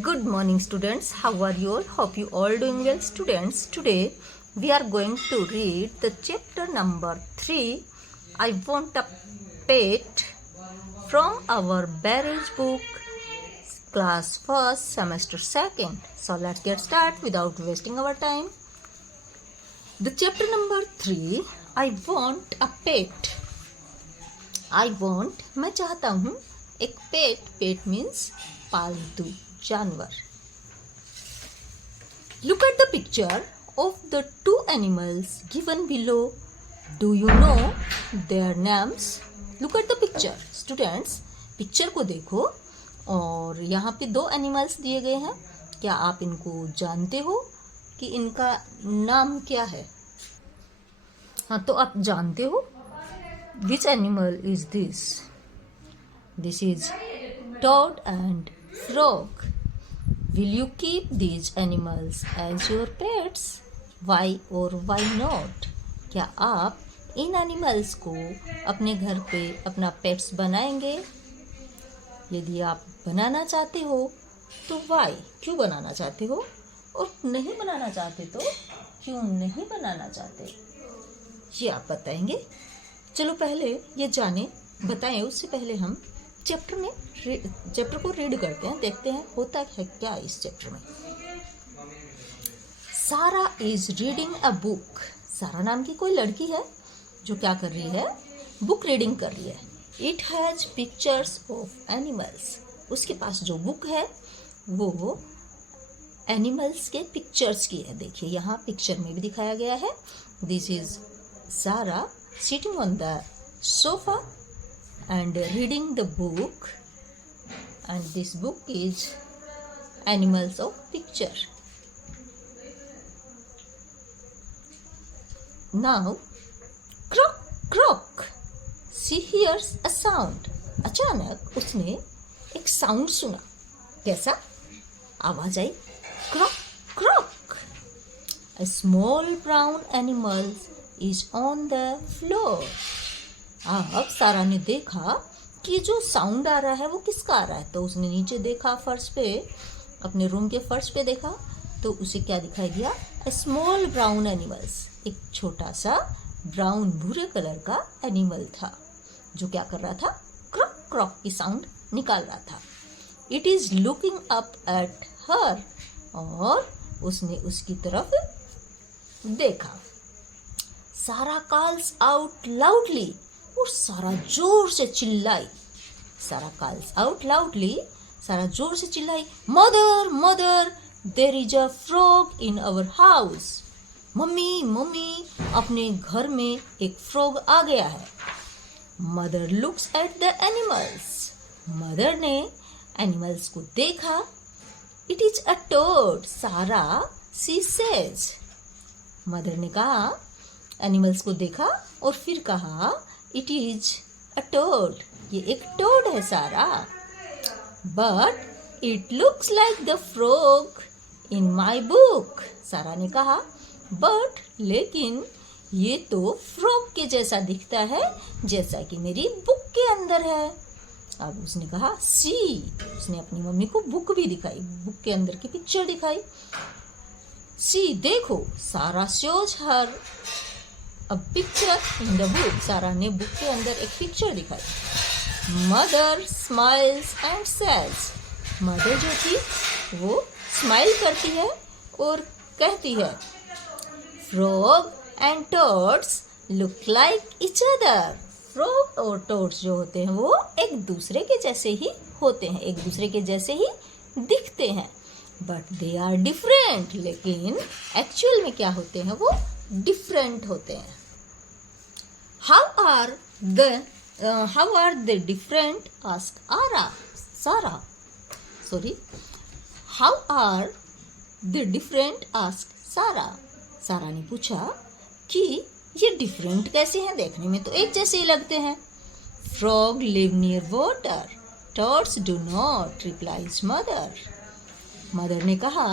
Good morning, students. How are you all? Hope you all doing well, students. Today we are going to read the chapter number 3. I want a pet from our Barrage book, class 1st, semester 2nd. So let's get started without wasting our time. The chapter number 3. I want a pet. I want, मैं चाहता हूँ एक पेट. पेट means पालतू जानवर. Look at the picture of the two animals given below. Do you know their names? Look at the picture. Students, picture को देखो और यहाँ पे दो एनिमल्स दिए गए हैं. क्या आप इनको जानते हो कि इनका नाम क्या है? हाँ, तो आप जानते हो. Which animal is this? This is toad and frog. Will you keep these animals as your pets? Why or why not? क्या आप इन एनिमल्स को अपने घर पे अपना पेट्स बनाएंगे? यदि आप बनाना चाहते हो तो वाई, क्यों बनाना चाहते हो? और नहीं बनाना चाहते तो क्यों नहीं बनाना चाहते? ये आप बताएंगे. चलो पहले ये जाने बताएं, उससे पहले हम चैप्टर को रीड करते हैं, देखते हैं होता है क्या इस चैप्टर में. सारा इज रीडिंग अ बुक. सारा नाम की कोई लड़की है जो क्या कर रही है? बुक रीडिंग कर रही है. It has pictures of animals. उसके पास जो बुक है वो एनिमल्स के पिक्चर्स की है. देखिए यहाँ पिक्चर में भी दिखाया गया है. दिस इज सारा sitting on the sofa and reading the book, and this book is animals of picture. Now croak croak, she hears a sound. अचानक उसने एक साउंड सुना. कैसा? आवाज आई क्रॉक क्रॉक. A small brown animal is on the floor. अब सारा ने देखा कि जो साउंड आ रहा है वो किसका आ रहा है. तो उसने नीचे देखा, फर्श पे, अपने रूम के फर्श पे देखा, तो उसे क्या दिखाई दिया? A small brown animals. एक छोटा सा ब्राउन भूरे कलर का एनिमल था जो क्या कर रहा था? क्रॉक क्रॉक की साउंड निकाल रहा था. It is looking up at her. और उसने उसकी तरफ देखा. सारा कॉल्स आउट लाउडली. और सारा जोर से चिल्लाई. सारा कॉल्स आउट लाउडली. सारा जोर से चिल्लाई, mother mother, there is a frog in our house. Mummy mummy, अपने घर में एक फ्रॉग आ गया है. Mother looks at the animals. Mother ने एनिमल्स को देखा. इट इज अ टोड सारा, सी सेज. मदर ने कहा, एनिमल्स को देखा और फिर कहा, इट इज अ टोड, ये एक टोड है सारा. But it looks like the frog in my book. सारा ने कहा, बट लेकिन ये तो फ्रॉग के जैसा दिखता है जैसा कि मेरी बुक के अंदर है. अब उसने कहा सी. उसने अपनी मम्मी को बुक भी दिखाई, बुक के अंदर की पिक्चर दिखाई. सी देखो. सारा shows her a picture in the book. सारा ने बुक के अंदर एक पिक्चर दिखाई. Mother smiles and says. Mother जो थी वो स्माइल करती है और कहती है, frog and toads look like each other. Frog और टोड्स जो होते हैं वो एक दूसरे के जैसे ही होते हैं, एक दूसरे के जैसे ही दिखते हैं. But they are different. लेकिन एक्चुअल में क्या होते हैं? वो डिफरेंट होते हैं. How are they different? Ask Sara. Sorry, how are they different? Ask Sara. सारा ने पूछा कि ये डिफरेंट कैसे हैं? देखने में तो एक जैसे ही लगते हैं. Frog live near water, toads do not, replies mother. Mother ने कहा,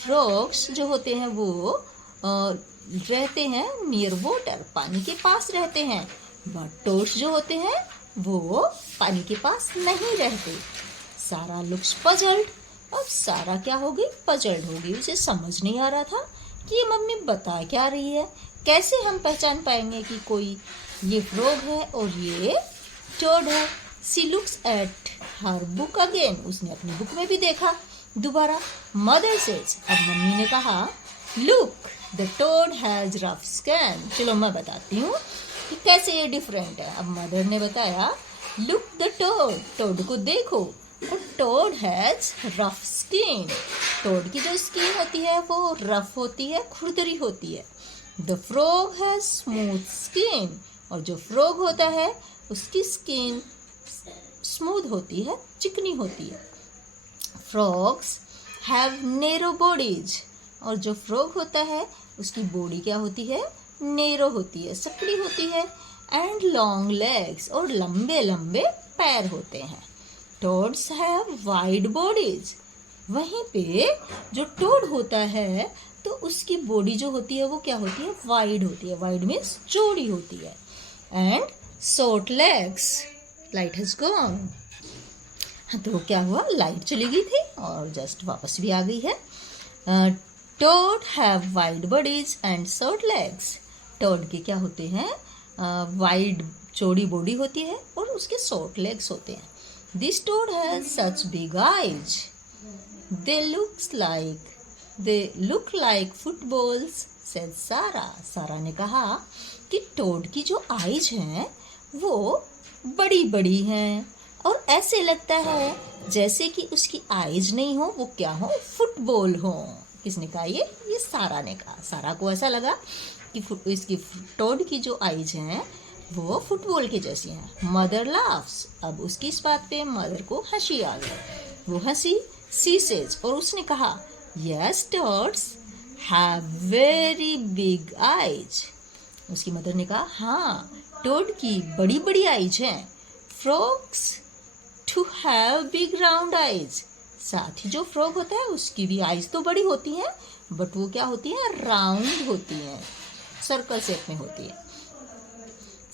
फ्रॉग्स जो होते हैं वो रहते हैं नियर वाटर, पानी के पास रहते हैं. बट टोड्स जो होते हैं वो पानी के पास नहीं रहते. सारा लुक्स पजल्ड अब सारा क्या हो गई, पजल्ड हो गई। उसे समझ नहीं आ रहा था कि ये मम्मी बता क्या रही है। कैसे हम पहचान पाएंगे कि कोई ये फ्रॉग है और ये टोड है। She looks at her book again, उसने अपनी बुक में भी देखा दोबारा। मदर सेज, अब मम्मी ने कहा, look the toad has rough skin. चलो मैं बताती हूँ कि कैसे ये डिफरेंट है। अब मदर ने बताया, लुक द टोड, टोड को देखो, toad has rough skin. Toad की जो स्किन होती है वो रफ होती है, खुरदरी होती है। The frog has smooth skin, और जो फ्रॉग होता है उसकी स्किन स्मूथ होती है, चिकनी होती है। फ्रॉग्स हैव नैरो बॉडीज, और जो फ्रॉग होता है उसकी बॉडी क्या होती है, नैरो होती है, सकड़ी होती है। एंड लॉन्ग लेग्स, और लंबे लंबे पैर होते हैं। टोड्स हैव वाइड बॉडीज, वहीं पे जो टोड होता है तो उसकी बॉडी जो होती है वो क्या होती है, वाइड होती है। वाइड मीन्स चौड़ी होती है। And short legs. Light has gone, तो क्या हुआ, लाइट चली गई थी और जस्ट वापस भी आ गई है। Toad have wide bodies and short legs. Toad के क्या होते हैं, वाइड चौड़ी बॉडी होती है और उसके शॉर्ट लेग्स होते हैं। This toad has such big eyes, they look like footballs, said Sarah. सारा ने कहा कि टोड की जो आइज हैं वो बड़ी बड़ी हैं और ऐसे लगता है जैसे कि उसकी आइज नहीं हो, वो क्या हो, फुटबॉल हो। किसने कहा ये सारा ने कहा। सारा को ऐसा लगा कि इसकी टोड की जो आइज हैं वो फुटबॉल के जैसी हैं। मदर लाफ्स, अब उसकी इस बात पे मदर को हंसी आ गई। वो हंसी। सी सेज, और उसने कहा, yes toads have very big eyes. उसकी मदर ने कहा, हाँ टोड की बड़ी बड़ी आइज हैं। Frogs too have big round eyes, साथ ही जो फ्रॉग होता है उसकी भी आइज तो बड़ी होती हैं, बट वो क्या होती है, राउंड होती हैं, सर्कल शेप में होती है।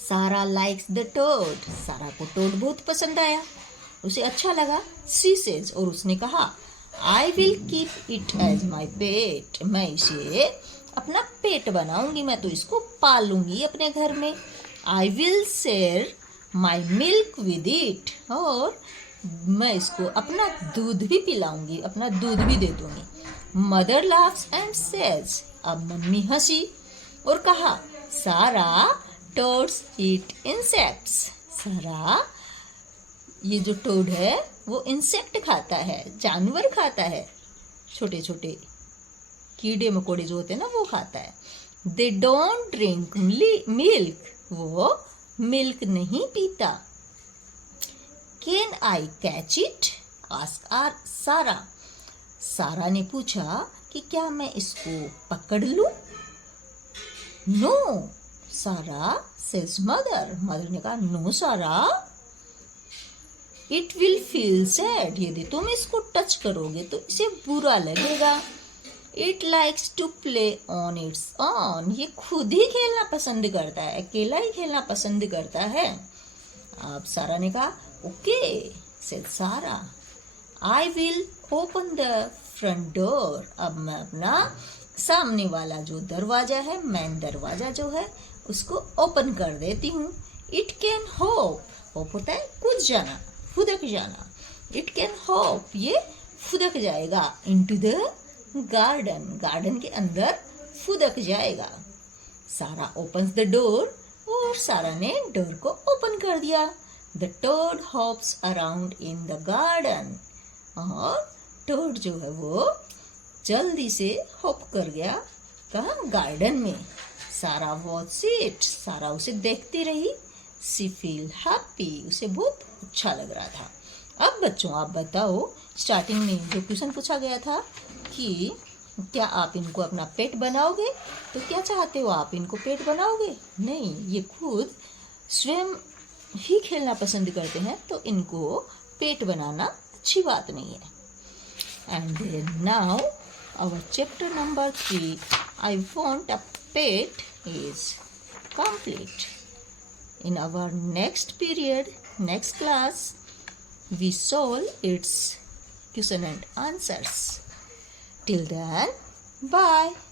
सारा लाइक्स द टोड, सारा को टोड बहुत पसंद आया, उसे अच्छा लगा। सी सेज, और उसने कहा, I will keep it as my pet, मैं इसे अपना पेट बनाऊंगी, मैं तो इसको पालूंगी अपने घर में। I will share my milk with it, और मैं इसको अपना दूध भी पिलाऊंगी, अपना दूध भी दे दूंगी। मदर लाफ्स एंड सेज, अब मम्मी हंसी और कहा, सारा टोड्स ईट इंसेक्ट्स। सारा, ये जो टोड है वो इंसेक्ट खाता है, जानवर खाता है, छोटे छोटे कीड़े मकोड़े जो होते हैं ना वो खाता है। दे डोंट ड्रिंक मिल्क, वो मिल्क नहीं पीता। Can I catch it, ask are Sarah. सारा ने पूछा कि क्या मैं इसको पकड़ लूं। नो सारा सेज मदर, मदर ने कहा, नो सारा, इट विल फील सैड, यदि तुम इसको टच करोगे तो इसे बुरा लगेगा। It likes to play on its own, ये खुद ही खेलना पसंद करता है, अकेला ही खेलना पसंद करता है। अब सारा ने कहा, ओके सेड सारा, I will open the front door, अब मैं अपना सामने वाला जो दरवाजा है, मेन दरवाजा जो है, उसको ओपन कर देती हूँ। इट कैन होप, होप होता है कूद जाना, फुदक जाना। इट कैन होप, ये फुदक जाएगा। इनटू द गार्डन, गार्डन के अंदर फुदक जाएगा। सारा ओपन्स द डोर, और सारा ने डोर को ओपन कर दिया। The toad hops around in the garden, और टोड जो है वो जल्दी से हॉप कर गया कहाँ, गार्डन में। सारा वॉच इट, सारा उसे देखती रही। सी फील हैप्पी, उसे बहुत अच्छा लग रहा था। अब बच्चों आप बताओ, स्टार्टिंग में जो क्वेश्चन पूछा गया था कि क्या आप इनको अपना पेट बनाओगे, तो क्या चाहते हो आप, इनको पेट बनाओगे? नहीं, ये खुद स्वयं ही खेलना पसंद करते हैं, तो इनको पेट बनाना अच्छी बात नहीं है। And now our chapter number 3, I want a pet, is complete. In our next period, next class, we solve its question and answers. Till then, bye.